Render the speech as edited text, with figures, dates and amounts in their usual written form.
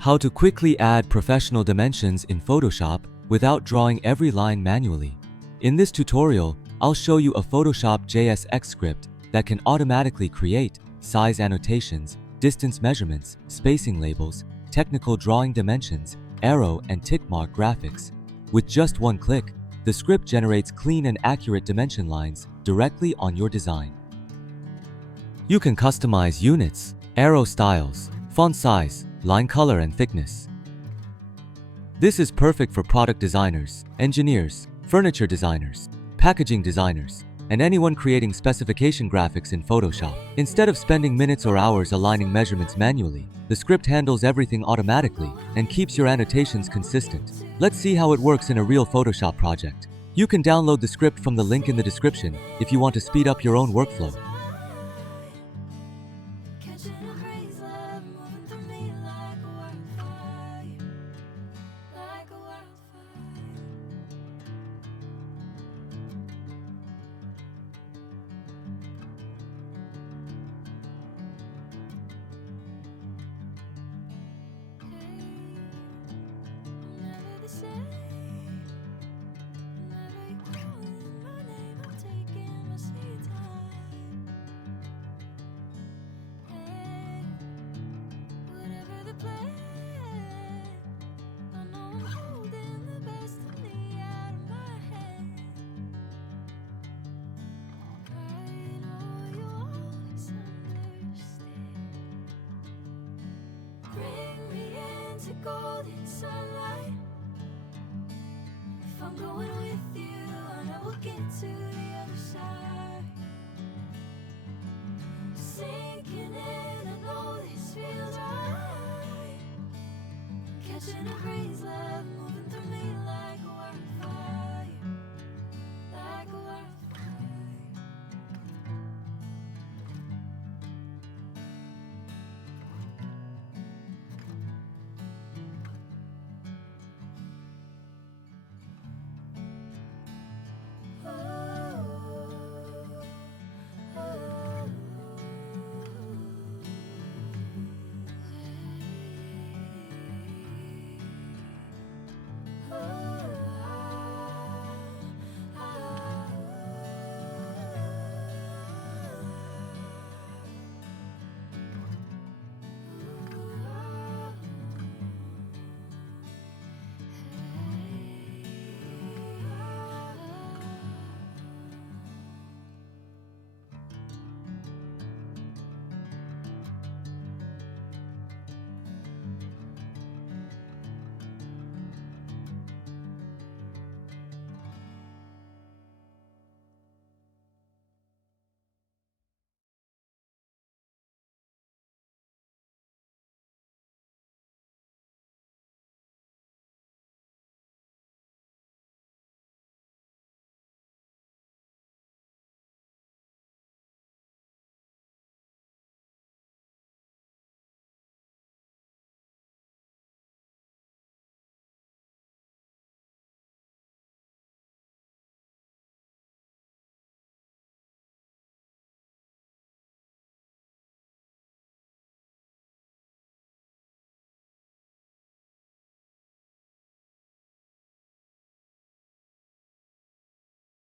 How to quickly add professional dimensions in Photoshop without drawing every line manually. In this tutorial, I'll show you a Photoshop JSX script that can automatically create size annotations, distance measurements, spacing labels, technical drawing dimensions, arrow and tick mark graphics. With just one click, the script generates clean and accurate dimension lines directly on your design. You can customize units, arrow styles, font size, line color and thickness. This is perfect for product designers, engineers, furniture designers, packaging designers, and anyone creating specification graphics in Photoshop. Instead of spending minutes or hours aligning measurements manually, the script handles everything automatically and keeps your annotations consistent. Let's see how it works in a real Photoshop project. You can download the script from the link in the description if you want to speed up your own workflow. Golden sunlight. If I'm going with you, I know we'll get to the other side. Sinking in, I know this feels right. Catching a breeze, love moving through me like